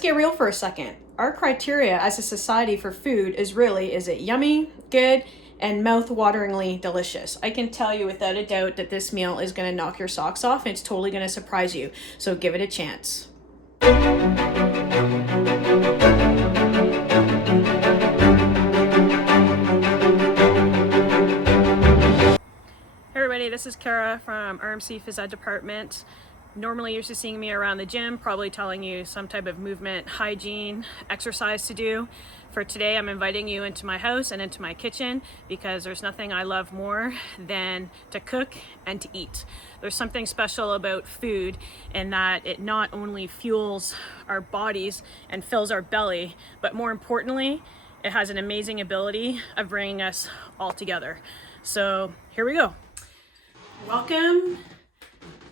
let's get real for a second. Our criteria as a society for food is really, is it yummy, good, and mouth-wateringly delicious? I can tell you without a doubt that this meal is going to knock your socks off and it's totally going to surprise you. So give it a chance. Hey everybody, this is Kara from RMC Phys Ed Department. Normally used to seeing me around the gym, probably telling you some type of movement, hygiene, exercise to do. For today, I'm inviting you into my house and into my kitchen because there's nothing I love more than to cook and to eat. There's something special about food in that it not only fuels our bodies and fills our belly, but more importantly, it has an amazing ability of bringing us all together. So here we go. Welcome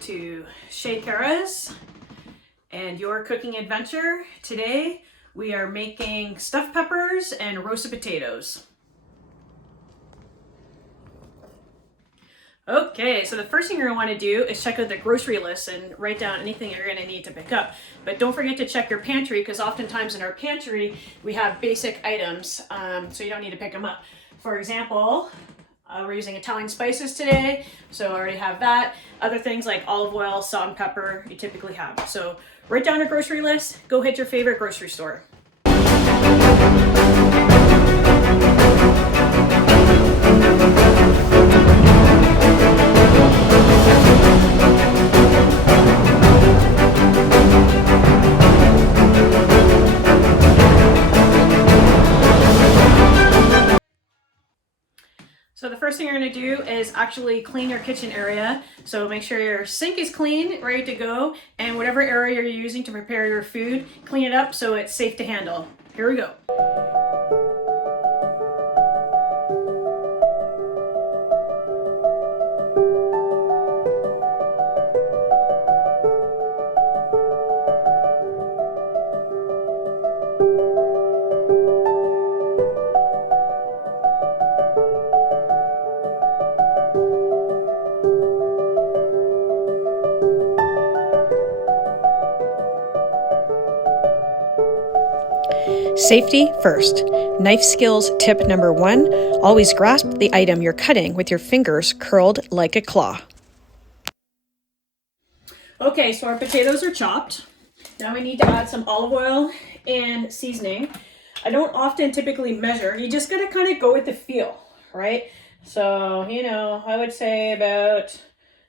to Chez Kara's and your cooking adventure. Today we are making stuffed peppers and roasted potatoes. Okay, so the first thing you're going to want to do is check out the grocery list and write down anything you're going to need to pick up. But don't forget to check your pantry because oftentimes in our pantry we have basic items, so you don't need to pick them up. For example, we're using Italian spices today, so I already have that. Other things like olive oil, salt, and pepper you typically have. So write down your grocery list, go hit your favorite grocery store. So the first thing you're going to do is actually clean your kitchen area. So make sure your sink is clean, ready to go, and whatever area you're using to prepare your food, clean it up so it's safe to handle. Here we go. Safety first. Knife skills tip number 1, always grasp the item you're cutting with your fingers curled like a claw. Okay, so our potatoes are chopped. Now we need to add some olive oil and seasoning. I don't often typically measure. You just gotta kind of go with the feel, right? So, I would say about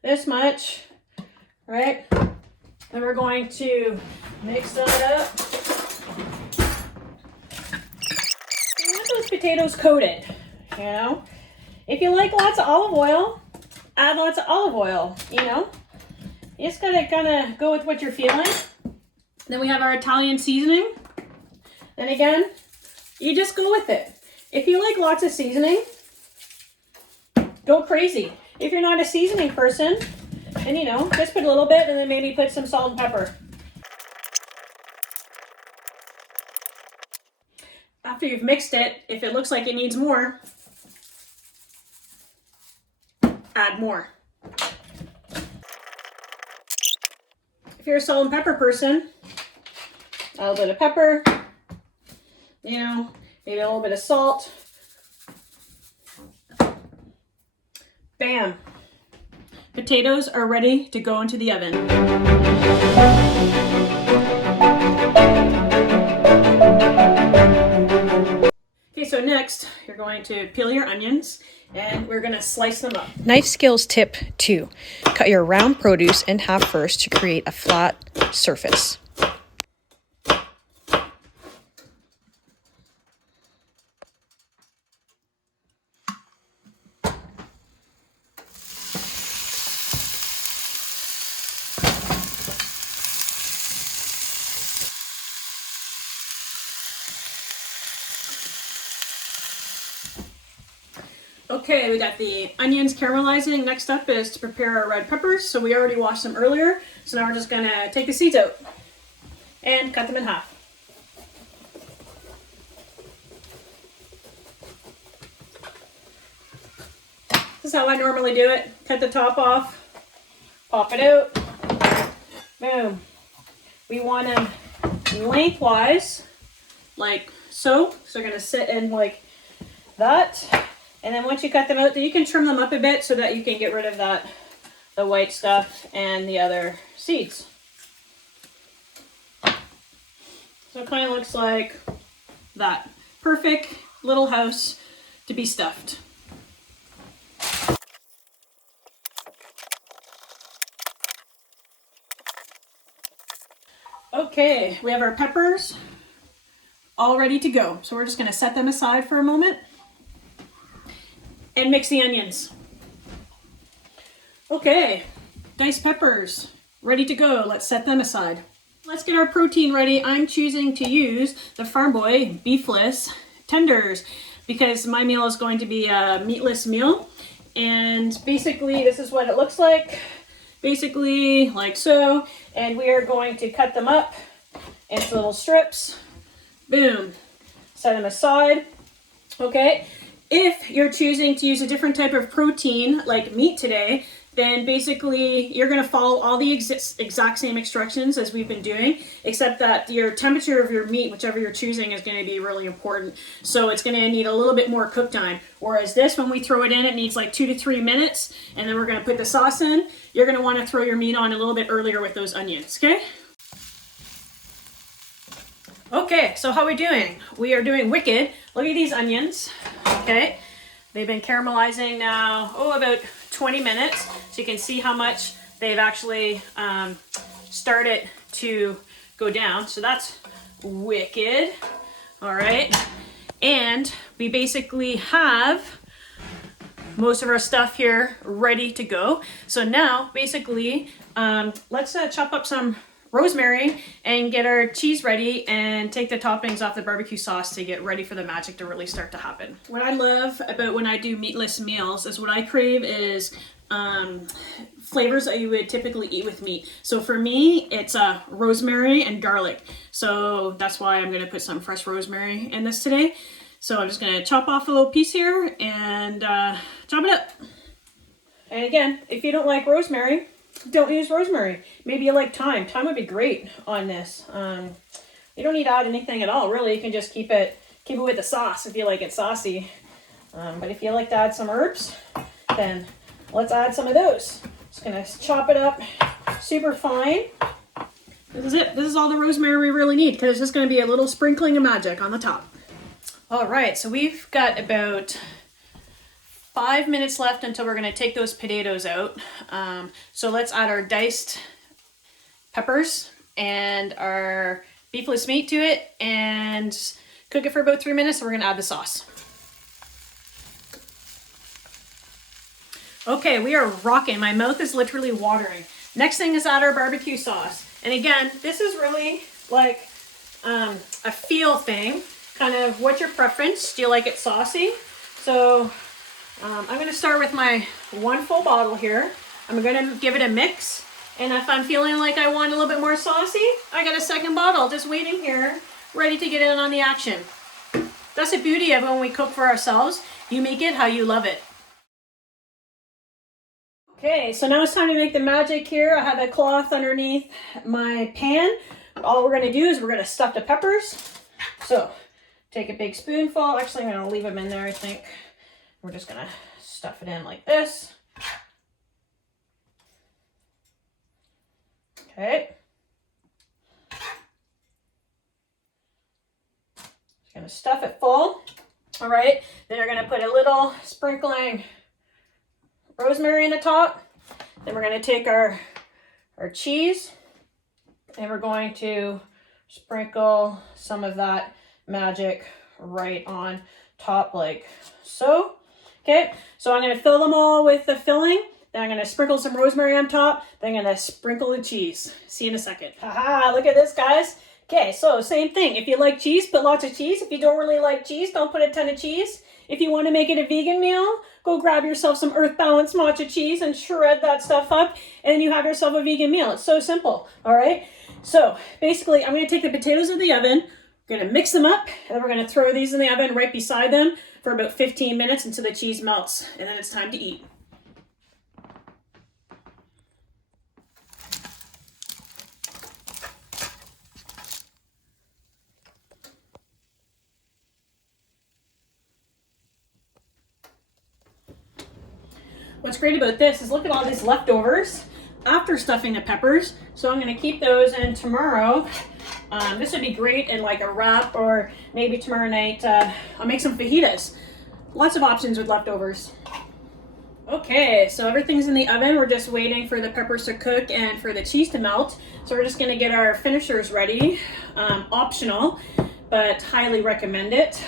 this much, right? And we're going to mix that up. Those potatoes coated, if you like lots of olive oil, add lots of olive oil. You just gotta kind of go with what you're feeling. Then we have our Italian seasoning, and again, you just go with it. If you like lots of seasoning, go crazy. If you're not a seasoning person, then just put a little bit and then maybe put some salt and pepper. After you've mixed it, if it looks like it needs more, add more. If you're a salt and pepper person, a little bit of pepper, maybe a little bit of salt. Bam! Potatoes are ready to go into the oven. So next, you're going to peel your onions and we're going to slice them up. Knife skills tip 2, cut your round produce in half first to create a flat surface. Okay, we got the onions caramelizing. Next up is to prepare our red peppers. So we already washed them earlier. So now we're just gonna take the seeds out and cut them in half. This is how I normally do it. Cut the top off, pop it out, boom. We want them lengthwise, like so. So they're gonna sit in like that. And then once you cut them out, you can trim them up a bit so that you can get rid of that, the white stuff and the other seeds. So it kind of looks like that. Perfect little house to be stuffed. Okay, we have our peppers all ready to go. So we're just gonna set them aside for a moment and mix the onions. Okay, diced peppers ready to go. Let's set them aside. Let's get our protein ready. I'm choosing to use the Farm Boy beefless tenders because my meal is going to be a meatless meal. And basically this is what it looks like. Basically like so. And we are going to cut them up into little strips. Boom. Set them aside. Okay. If you're choosing to use a different type of protein like meat today, then basically you're going to follow all the exact same instructions as we've been doing, except that your temperature of your meat, whichever you're choosing, is going to be really important. So it's going to need a little bit more cook time. Whereas this, when we throw it in, it needs like 2 to 3 minutes, and then we're going to put the sauce in. You're going to want to throw your meat on a little bit earlier with those onions, okay? Okay, so how are we doing? We are doing wicked. Look at these onions, okay? They've been caramelizing now, about 20 minutes. So you can see how much they've actually started to go down. So that's wicked. All right. And we basically have most of our stuff here ready to go. So now basically, let's chop up some rosemary and get our cheese ready and take the toppings off the barbecue sauce to get ready for the magic to really start to happen. What I love about when I do meatless meals is what I crave is flavors that you would typically eat with meat. So for me, it's rosemary and garlic. So that's why I'm gonna put some fresh rosemary in this today. So I'm just gonna chop off a little piece here and chop it up. And again, if you don't like rosemary, don't use rosemary. Maybe you like thyme. Thyme would be great on this. You don't need to add anything at all, really. You can just keep it with the sauce if you like it saucy. But if you like to add some herbs, then let's add some of those. Just gonna chop it up super fine. This is it. This is all the rosemary we really need because it's just gonna be a little sprinkling of magic on the top. All right, so we've got about 5 minutes left until we're going to take those potatoes out. So let's add our diced peppers and our beefless meat to it and cook it for about 3 minutes. And we're going to add the sauce. Okay, we are rocking. My mouth is literally watering. Next thing is add our barbecue sauce. And again, this is really like a feel thing. Kind of what's your preference? Do you like it saucy? So I'm going to start with my 1 full bottle here. I'm going to give it a mix. And if I'm feeling like I want a little bit more saucy, I got a second bottle just waiting here, ready to get in on the action. That's the beauty of when we cook for ourselves. You make it how you love it. Okay, so now it's time to make the magic here. I have a cloth underneath my pan. All we're going to do is we're going to stuff the peppers. So take a big spoonful. Actually, I'm going to leave them in there, I think. We're just gonna stuff it in like this. Okay. Just gonna stuff it full. All right. Then we're gonna put a little sprinkling rosemary in the top. Then we're gonna take our cheese and we're going to sprinkle some of that magic right on top like so. Okay, so I'm going to fill them all with the filling. Then I'm going to sprinkle some rosemary on top. Then I'm going to sprinkle the cheese. See you in a second. Haha, look at this, guys. Okay, so same thing. If you like cheese, put lots of cheese. If you don't really like cheese, don't put a ton of cheese. If you want to make it a vegan meal, go grab yourself some Earth Balance matcha cheese and shred that stuff up. And then you have yourself a vegan meal. It's so simple, all right? So basically, I'm going to take the potatoes in the oven. We're going to mix them up. And then we're going to throw these in the oven right beside them for about 15 minutes until the cheese melts, and then it's time to eat. What's great about this is look at all these leftovers after stuffing the peppers. So I'm going to keep those, and tomorrow, this would be great in like a wrap, or maybe tomorrow night I'll make some fajitas. Lots of options with leftovers. Okay, so everything's in the oven. We're just waiting for the peppers to cook and for the cheese to melt. So we're just going to get our finishers ready. Optional, but highly recommend it.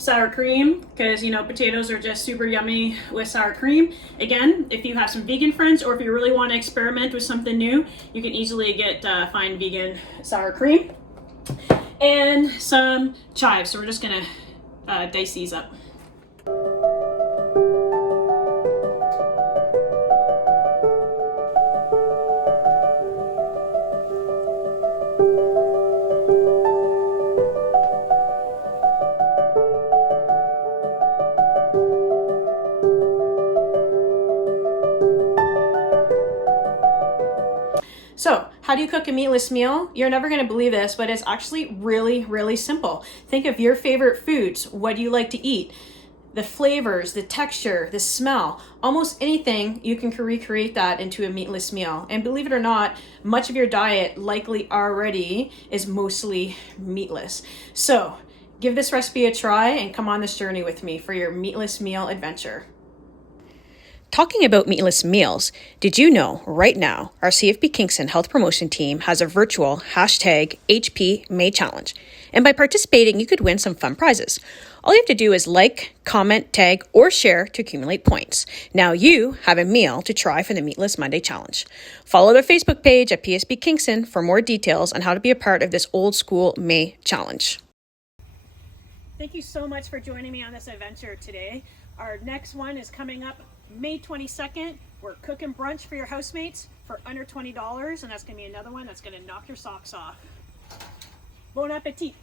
Sour cream, because you know potatoes are just super yummy with sour cream. Again, if you have some vegan friends, or if you really want to experiment with something new, you can easily get fine vegan sour cream. And some chives. So we're just going to dice these up. So, how do you cook a meatless meal? You're never going to believe this, but it's actually really, really simple. Think of your favorite foods. What do you like to eat? The flavors, the texture, the smell, almost anything, you can recreate that into a meatless meal. And believe it or not, much of your diet likely already is mostly meatless. So, give this recipe a try and come on this journey with me for your meatless meal adventure. Talking about meatless meals, did you know right now our CFB Kingston Health Promotion Team has a virtual #HP May Challenge. And by participating, you could win some fun prizes. All you have to do is like, comment, tag, or share to accumulate points. Now you have a meal to try for the Meatless Monday Challenge. Follow their Facebook page at PSB Kingston for more details on how to be a part of this old school May Challenge. Thank you so much for joining me on this adventure today. Our next one is coming up May 22nd. We're cooking brunch for your housemates for under $20, and that's going to be another one that's going to knock your socks off. Bon appetit!